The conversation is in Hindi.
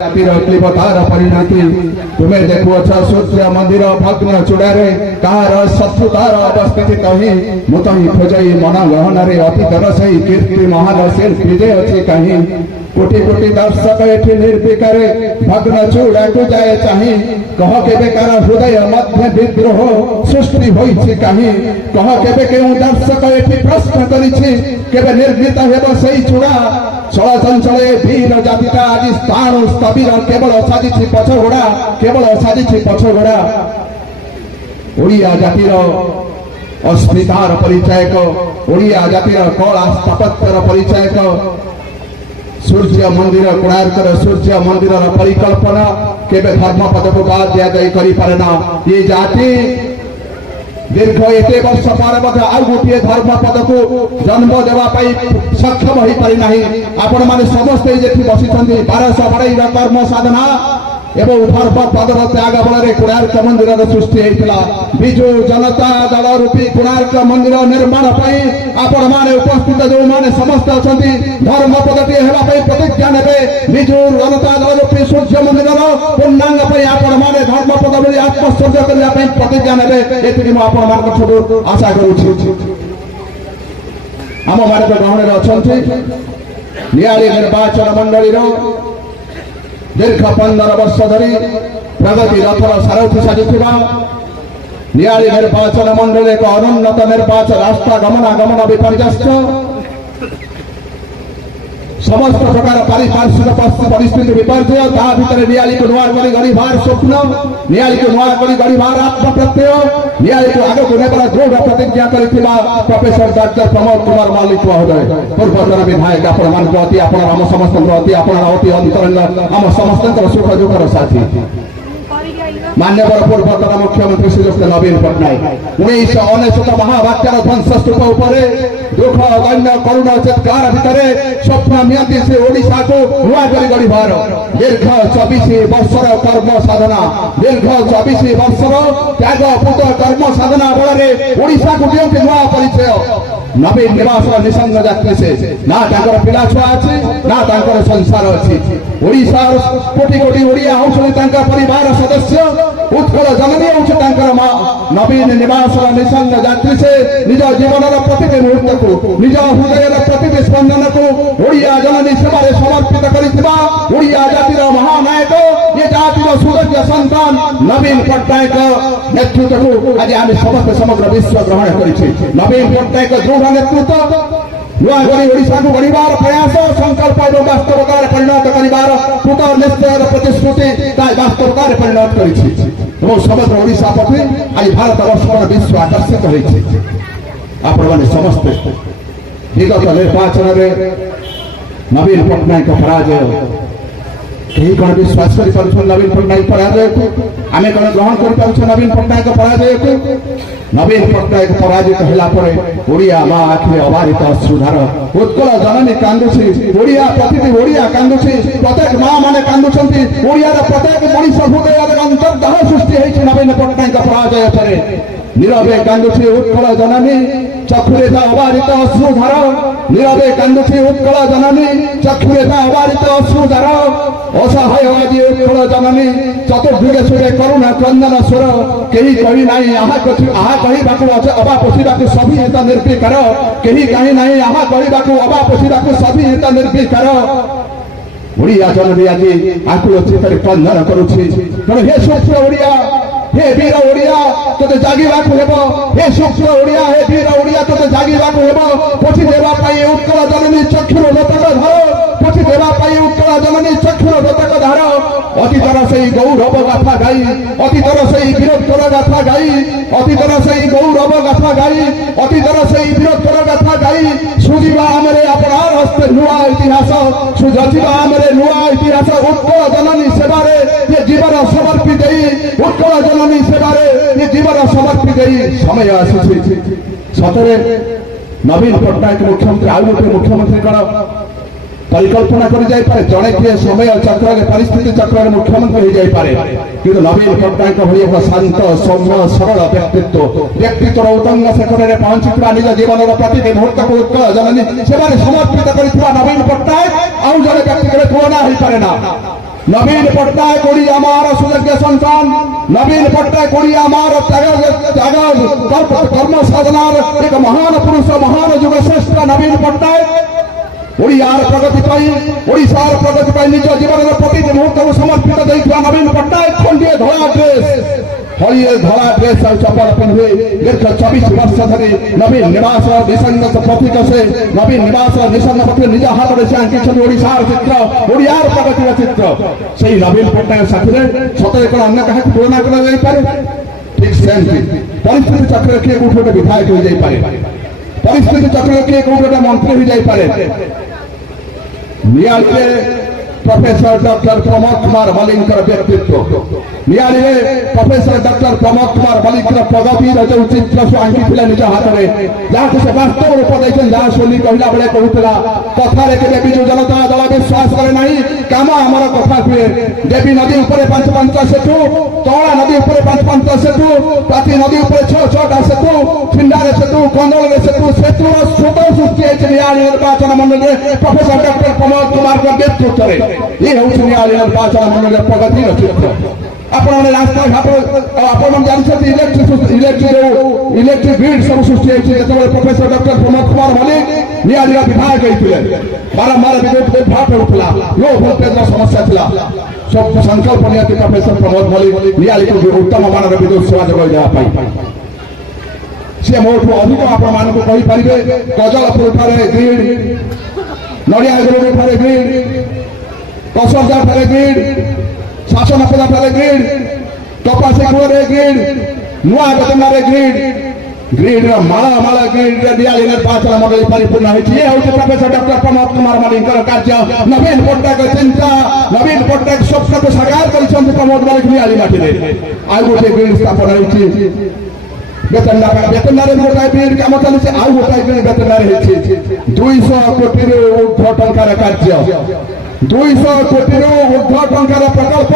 तार परिणति तुम्हें देखुअछ सूर्य मंदिर भग्न चूड़ारे कार शत्रुतार अवस्थिति कहीं मुतही खोजई मन गहन अतीतर से कीर्ति महान शिल्पी जे अच्छी कहीं कोटि कोटि दर्शक एठी निर्विकारे भग्न चूड़ा को जाए चाही कह के बेकार हृदय मध्य विद्रोह सृष्टि होइछि कहीं कह के केउ दर्शक एठी प्रश्न करिछि केबे निर्मित हेबो सेई चूड़ा चलचंचले वीर जातिका आज स्थान स्थबिर केवल साजिछि पछगोड़ा केवल साजिछि पछगोड़ा ओडिया जातिर अस्मितार परिचयक ओडिया जातिर कला स्थापत्यर परिचयक सूर्य मंदिर कोणार्कर सूर्य मंदिर परिकल्पना केबे धर्म पद को बाद दिया जाई करि पारेना ये जाति दीर्घ एते वर्ष पर मध्य आ गोटे धर्म पद को जन्म देवा पाई सक्षम हो पारि नाही आपण माने समस्त जेठी बसिछन्ती 1200 बड़ाई कर्म साधना एवं धर्म पदर त्याग बल कोणार्क मंदिर सृष्टि होता विजु जनता दल रूपी कोणार्क मंदिर निर्माण आपण माने उपस्थित जो माने समस्त अच्छा धर्म पदटी होगापी प्रतिज्ञा ने विजु जनता दल रूपी सूर्य मंदिर पूर्णांग आपण माने धर्म पद बोली आत्मसर्ग करने प्रतिज्ञा ने आपू आशा करुँ आम मार्ग ग्रहण अच्छा नियाली निर्वाचन मंडली दीर्घ 15 वर्ष धरी प्रगति रथर सारथी साजुवा नियाली निर्वाचन मंडल एक अनुन्नत निर्वाचन रास्ता गमनागमन विपर्यस्त समस्त प्रकार पारिपार्श्विक परिस्थिति विपर्य ता भितर नियाली को नुआ करी गढ़ीबार स्वप्न नियाली को नुआ करी गढ़ीबार आत्म प्रत्यय नियाली को आगे को नेबर दृढ़ प्रतिज्ञा करिथिबा प्रोफेसर डॉक्टर प्रमोद कुमार मल्लिक महोदय पूर्वतन विधायक आपण मान अति आपण आम समस्त अति आपण अति अंतरंग आम समस्त सुख दुखर साथी मान्यवर पूर्वतन मुख्यमंत्री श्रीयुक्त नवीन पट्टनायक 1999 महावाक्यर ध्वंस स्तूप उपरे दुख दैन्य करुण चित्कार भितर स्वप्न नियंती से ओडिशा को नुआ करी गढ़ीबार दीर्घ 24 वर्षर कर्म साधना दीर्घ 24 वर्षर त्यागपूत कर्म साधना बल ओडिशा को दियंती नुआ परिचय नवीन निवास निसंग जात्री से ना पिला छुआ अच्छी ना संसार अच्छी ओडिशा कोटि कोटि ओडिया होउछन परिवार सदस्य उत्कल जननी होउछ मां नवीन निवास निसंग जात्री से निज जीवन प्रति मुहूर्त को निज हृदय प्रति स्पंदन को ओडिया जननी सेवा समर्पित करिथिबा ओडिया जातिर महानायक ये जातिर सुदर्य संतान नवीन पट्टनायक नेतृत्व को आज आम समस्त समग्र विश्व ग्रहण करिछि नवीन पट्टनायक दृढ़ नेतृत्व नुआ गरी ओडिशा को गढ़ीबार प्रयास संकल्प और वास्तवतार परिणत करिबार कृत निश्चय प्रतिश्रुति वास्तवतार परिणत करिछि और समग्र ओडिशा प्रति आज भारत वर्ष विश्व आकर्षित होइछि आपण माने समस्त विगत निर्वाचन में नवीन पट्टनायक पराजय कहीं कौन विश्वास कर नवीन पट्टनायक पराजय को आम कौन ग्रहण कर नवीन पट्टनायक पराजय को नवीन पट्टनायक पराजित है ओडिया माँ आखिरे अबारित अश्रुधार उत्कल जननी कांदुची ओडिया प्रति ओडिया कांदुची प्रत्येक माँ माने कांदुचंती ओडिया प्रत्येक मनीष हृदय अंतर्दाह सृष्टि होइछि नवीन पट्टनायक पराजय पर नीरवे कांदुची उत्कल जननी चक्षुरे अबारित अश्रुधार नीरवे कांदुची उत्कल जननी चक्षुरे अबारित अश्रुधार असहाय आज उत्कल जननी चतुर्भुगे सुरे करुणा क्रंदन स्वर कहीं कही नहीं आहा कही अबा पोषा सभी हित निर्विकार कहीं कहीं नहीं आहा कही अबा पोषा सभी हित निर्विकार ओडिया जननी आज आकुल चित्त क्रंदन करुछि तेणु हे सूक्ष्म ओडिया हे वीर ओडिया तोते जागिबाकु हेबो हे सूक्ष्म ओडिया हे वीर ओडिया तोते जागिबाकु हेबो पोछि देबा पाई उत्कल जननी चक्षुर लोतक धार पोछि देबा पाई उत्कल जननी चक्षुर लोतक धार अतीतर से गौरव गाथा गाई अतीतर से वीरोत्तर गाथा गाई अतीतर से गौरव गाथा गाई अतीतर से वीरोत्तर गाथा गाई सुजीवा हमरे अपनार हस्ते नुआ इतिहास सुजजीवा हमरे नुआ इतिहास उत्कल जननी सेवारे ये जीवन समर्पित उत्कल जननी सेवारे ये जीवन समर्पित समय आसी सतरे नवीन पट्टनायक मुख्यमंत्री आउ गोटे मुख्यमंत्री कौन परिकल्पना कर जाए जड़े किए समय चक्र परिस्थिति चक्र मुख्यमंत्री हो जाए कि नवीन पट्टनायक भली एक शांत सौम्य सरल व्यक्तित्व उतंग शेखर में पहुंची निज जीवन प्रति मुहूर्त को उत्कल जननी सेवा समर्पित कर नवीन पट्टनायक आउ जड़े व्यक्ति तुलना हो पारे ना नवीन पट्टनायक ओडिया आमार सुयोग्य सन्तान नवीन पट्टनायक ओडिया आमार त्याग कर्म साधनार एक महान पुरुष महान युग श्रेष्ठ नवीन पट्टनायक ओडियार प्रगति ओडिशार प्रगति निज जीवन प्रति मुहूर्त को समर्पित देइथिबा नवीन पट्टनायक खंडिए धला ड्रेस हरिये धला ड्रेस और चप्पल पिंधे दीर्घ 24 वर्ष धरी नवीन निवास निसंग प्रतीक से नवीन निवास निसंग प्रतीक निज हाथ में से आंकिछन ओडिशार चित्र ओडियार प्रगतिर चित्र से नवीन पट्टनायक साथी सतरे कोन अन्य कहा तुलना करा जाई पारे ठीक सेमती परिस्थिति चक्र के कोठे विधायक हो जाई पारे परिस्थिति चक्र के कोठे मंत्री हो जाई पारे नियाली प्रोफेसर डॉक्टर प्रमोद कुमार मलिंकर व्यक्तित्व नियाली प्रोफेसर डॉक्टर प्रमोद कुमार मलिंकर प्रगतिर जो चित्र से आंकी निज हाथ में जहाँ से वास्तव रूप देखें जहाँ शोनी कहला बेले कहूला कथार के विजु जनता दल विश्वास करे नहीं काम आमर कथा हुए देवी नदी उपर 5 सेतु तौला नदी उपर 5 सेतु प्राची नदी उपर 6 सेतु छिंडारे सेतु कंदल सेतु सेतु स्रोत सृष्टि नियाली निर्वाचन मंडल प्रोफेसर डॉक्टर प्रमोद कुमार नेतृत्व ये हूँ नियाली निर्वाचन मंडल प्रगतिर चित्र आपने रास्ता घाट आप जानते इलेक्ट्रिक ग्रिड सब सृष्टि जो प्रोफेसर डॉक्टर प्रमोद कुमार मलिक नियाली विधायक होते बारंबार विद्युत विभाग होता लो भोल्टेज समस्या था सब संकल्प नियति प्रोफेसर प्रमोद मलिक नियाली को उत्तम मानव विद्युत सेवा जोगाई देवाई सी मोठू अधिक आपण मानक Gajalpur grid Nadiagud grid Kasarda grid Shasanpada grid Tapasipur grid Nua Betanar grid grid माला माला ग्रिड नियाली निर्वाचन मंडल परिपूर्ण होती प्रोफेसर डॉक्टर प्रमोद कुमार मलिंकर कार्य नवीन पट्टनायक चिंता नवीन पट्टनायक स्वप्न को साकार कर प्रमोद मलिक नियाली माटी आज गोटे ग्रिड स्थापन होती बेतनारे गोटाए ग्रिड कम चलती आउ गोटाए ग्रिड बेतनारे 200 कोटी ऊर्ध्व टंकार कार्य 200 कोटी ऊर्ध्व टंकार प्रकल्प।